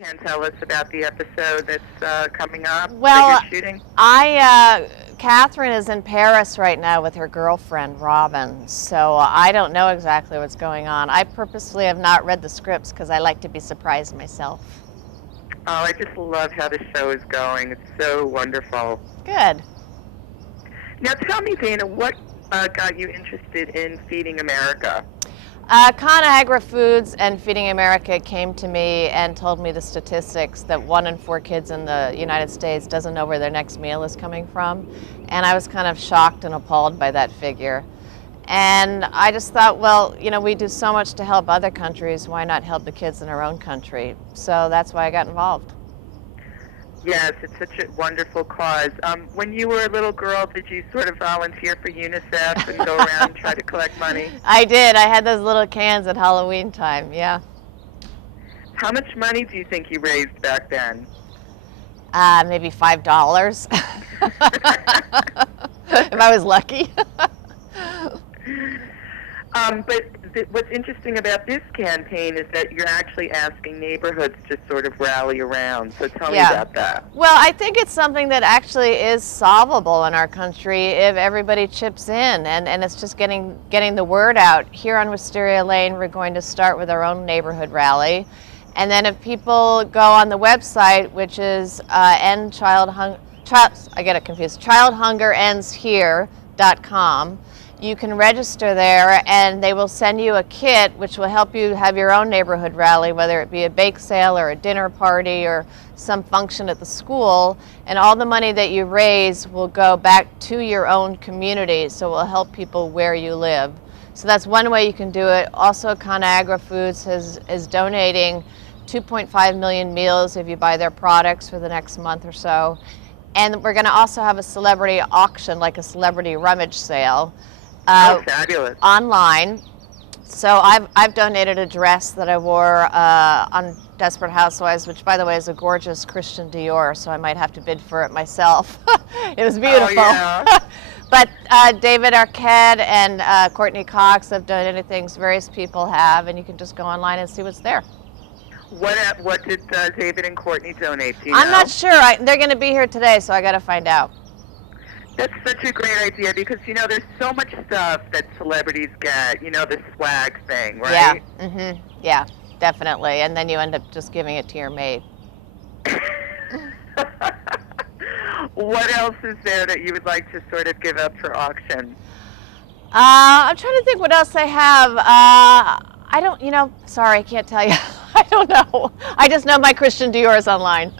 And tell us about the episode that's coming up Well, that you're shooting. Catherine is in Paris right now with her girlfriend, Robin, so I don't know exactly what's going on. I purposely have not read the scripts because I like to be surprised myself. Oh, I just love how the show is going. It's so wonderful. Good. Now tell me, Dana, what got you interested in Feeding America? ConAgra Foods and Feeding America came to me and told me the statistics that 1 in 4 kids in the United States doesn't know where their next meal is coming from. And I was kind of shocked and appalled by that figure. And I just thought, well, we do so much to help other countries, why not help the kids in our own country? So that's why I got involved. Yes, it's such a wonderful cause. When you were a little girl, did you sort of volunteer for UNICEF and go around and try to collect money? I did. I had those little cans at Halloween time, yeah. How much money do you think you raised back then? Maybe $5. If I was lucky. But what's interesting about this campaign is that you're actually asking neighborhoods to sort of rally around. So tell me about that. Well, I think it's something that actually is solvable in our country if everybody chips in, and it's just getting the word out. Here on Wisteria Lane, we're going to start with our own neighborhood rally. And then if people go on the website, which is childhungerendshere.com, you can register there and they will send you a kit which will help you have your own neighborhood rally, whether it be a bake sale or a dinner party or some function at the school, and all the money that you raise will go back to your own community, so it will help people where you live. So that's one way you can do it. Also, ConAgra Foods is donating 2.5 million meals if you buy their products for the next month or so. And we're going to also have a celebrity auction, like a celebrity rummage sale. Oh, fabulous. Online. So I've donated a dress that I wore on Desperate Housewives, which, by the way, is a gorgeous Christian Dior, so I might have to bid for it myself. It was beautiful. Oh, yeah. But David Arquette and Courtney Cox have donated things various people have, and you can just go online and see what's there. What did David and Courtney donate? Do you I'm know? not sure. They're going to be here today, so I got to find out. That's such a great idea because, there's so much stuff that celebrities get, the swag thing, right? Yeah, yeah, definitely. And then you end up just giving it to your maid. What else is there that you would like to sort of give up for auction? I'm trying to think what else I have. I don't, sorry, I can't tell you. I don't know. I just know my Christian Dior is online.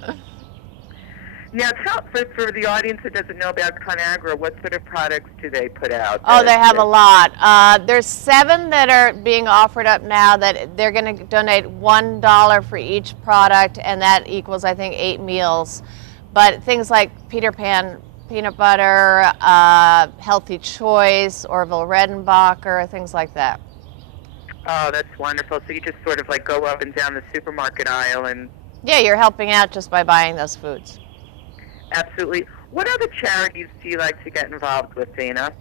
Now, for the audience that doesn't know about ConAgra, what sort of products do they put out? Oh, they have a lot. There's 7 that are being offered up now that they're going to donate $1 for each product, and that equals, I think, 8 meals. But things like Peter Pan peanut butter, Healthy Choice, Orville Redenbacher, things like that. Oh, that's wonderful. So you just sort of like go up and down the supermarket aisle and... Yeah, you're helping out just by buying those foods. Absolutely. What other charities do you like to get involved with, Dana?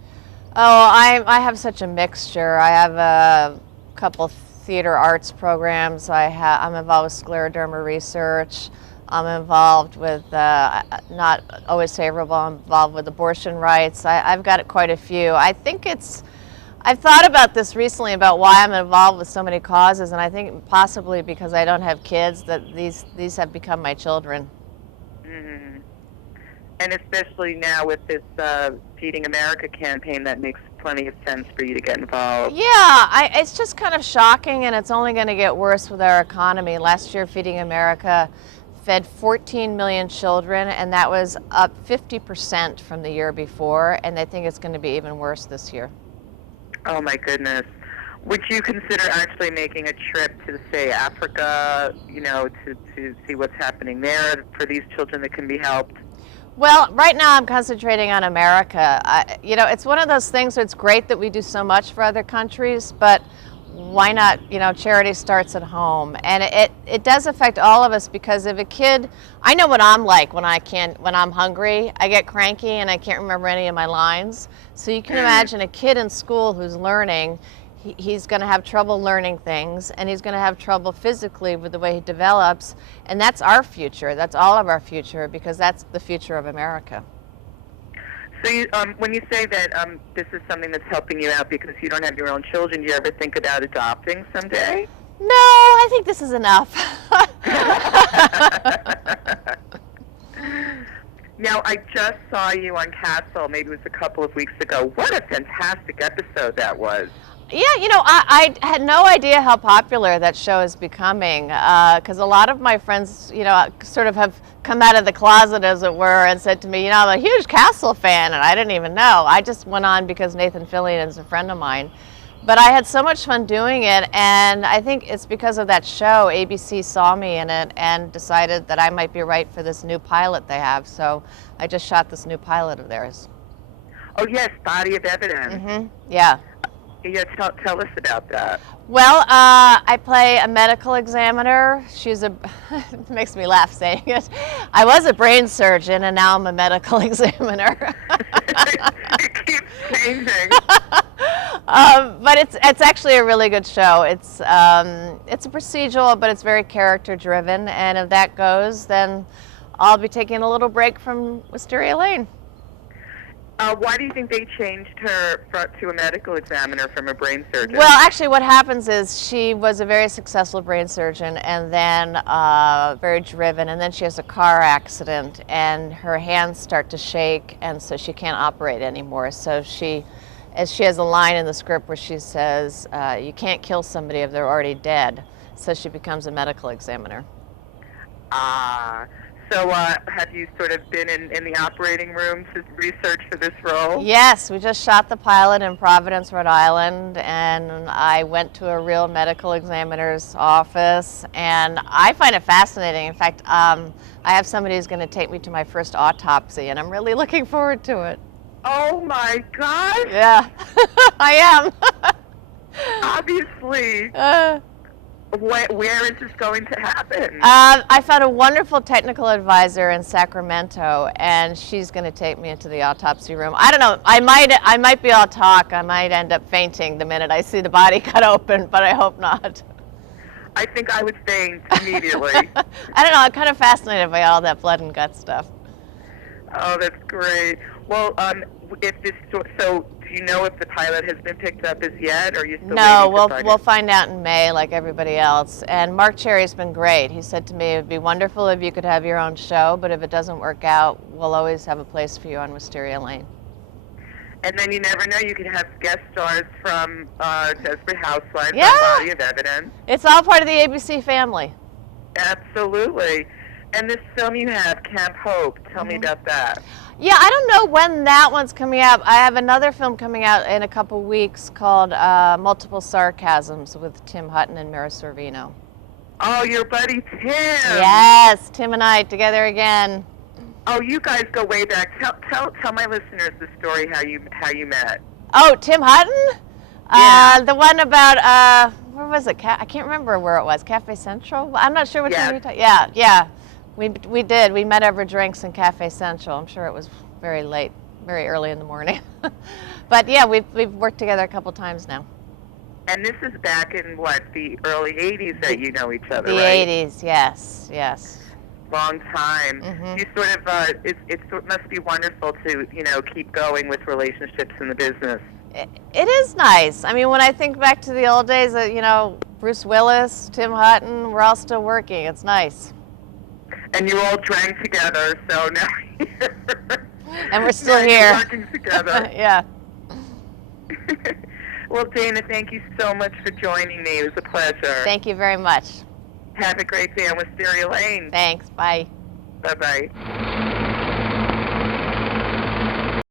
Oh, I have such a mixture. I have a couple theater arts programs. I'm involved with scleroderma research. I'm involved with, not always favorable, I'm involved with abortion rights. I've got quite a few. I've thought about this recently about why I'm involved with so many causes, and I think possibly because I don't have kids, that these have become my children. Mm-hmm. And especially now with this Feeding America campaign, that makes plenty of sense for you to get involved. Yeah, it's just kind of shocking, and it's only going to get worse with our economy. Last year, Feeding America fed 14 million children, and that was up 50% from the year before, and they think it's going to be even worse this year. Oh, my goodness. Would you consider actually making a trip to, say, Africa, to see what's happening there for these children that can be helped? Well, right now I'm concentrating on America. It's one of those things where it's great that we do so much for other countries, but why not, charity starts at home. And it does affect all of us, because if a kid, I know what I'm like when I'm hungry, I get cranky and I can't remember any of my lines. So you can imagine a kid in school who's learning, he's going to have trouble learning things, and he's going to have trouble physically with the way he develops. And that's our future. That's all of our future, because that's the future of America. So when you say that this is something that's helping you out because you don't have your own children, do you ever think about adopting someday? No, I think this is enough. Now, I just saw you on Castle, maybe it was a couple of weeks ago. What a fantastic episode that was. Yeah, I had no idea how popular that show is becoming, because a lot of my friends, sort of have come out of the closet, as it were, and said to me, I'm a huge Castle fan, and I didn't even know. I just went on because Nathan Fillion is a friend of mine. But I had so much fun doing it, and I think it's because of that show. ABC saw me in it and decided that I might be right for this new pilot they have, so I just shot this new pilot of theirs. Oh, yes, Body of Evidence. Mm-hmm. Yeah. Yeah, tell us about that. Well, I play a medical examiner. It makes me laugh saying it. I was a brain surgeon, and now I'm a medical examiner. It keeps changing. But it's actually a really good show. It's a procedural, but it's very character driven. And if that goes, then I'll be taking a little break from Wisteria Lane. Why do you think they changed her to a medical examiner from a brain surgeon? Well, actually what happens is she was a very successful brain surgeon, and then very driven, and then she has a car accident and her hands start to shake, and so she can't operate anymore. So she has a line in the script where she says, you can't kill somebody if they're already dead. So she becomes a medical examiner. So have you sort of been in the operating room to research for this role? Yes, we just shot the pilot in Providence, Rhode Island, and I went to a real medical examiner's office, and I find it fascinating. In fact, I have somebody who's going to take me to my first autopsy, and I'm really looking forward to it. Oh my gosh! Yeah, I am. Obviously. Where is this going to happen? I found a wonderful technical advisor in Sacramento, and she's going to take me into the autopsy room. I don't know. I might be all talk. I might end up fainting the minute I see the body cut open, but I hope not. I think I would faint immediately. I don't know. I'm kind of fascinated by all that blood and gut stuff. Oh, that's great. Well, so do you know if the pilot has been picked up as yet, or are you still waiting to find we'll find out in May, like everybody else. And Mark Cherry's been great. He said to me, it'd be wonderful if you could have your own show, but if it doesn't work out, we'll always have a place for you on Wisteria Lane. And then you never know, you could have guest stars from Desperate Housewives, Yeah. Body of Evidence. It's all part of the ABC family. Absolutely. And this film you have, Camp Hope, tell me about that. Yeah, I don't know when that one's coming out. I have another film coming out in a couple weeks called Multiple Sarcasms with Tim Hutton and Mira Sorvino. Oh, your buddy Tim. Yes, Tim and I together again. Oh, you guys go way back. Tell my listeners the story how you met. Oh, Tim Hutton? Yeah. The one about, where was it? I can't remember where it was. Cafe Central? I'm not sure which one you're talking. Yeah. We did. We met over drinks in Cafe Central. I'm sure it was very late, very early in the morning. But yeah, we've worked together a couple times now. And this is back in what, the early 80s that you know each other, the right? The 80s, yes. Long time. Mm-hmm. You sort of, it must be wonderful to, keep going with relationships in the business. It is nice. I mean, when I think back to the old days, Bruce Willis, Tim Hutton, we're all still working. It's nice. And you all drank together, so now and we're still here. Working together. Yeah. Well, Dana, thank you so much for joining me. It was a pleasure. Thank you very much. Have a great day on Wisteria Lane. Thanks. Bye. Bye-bye.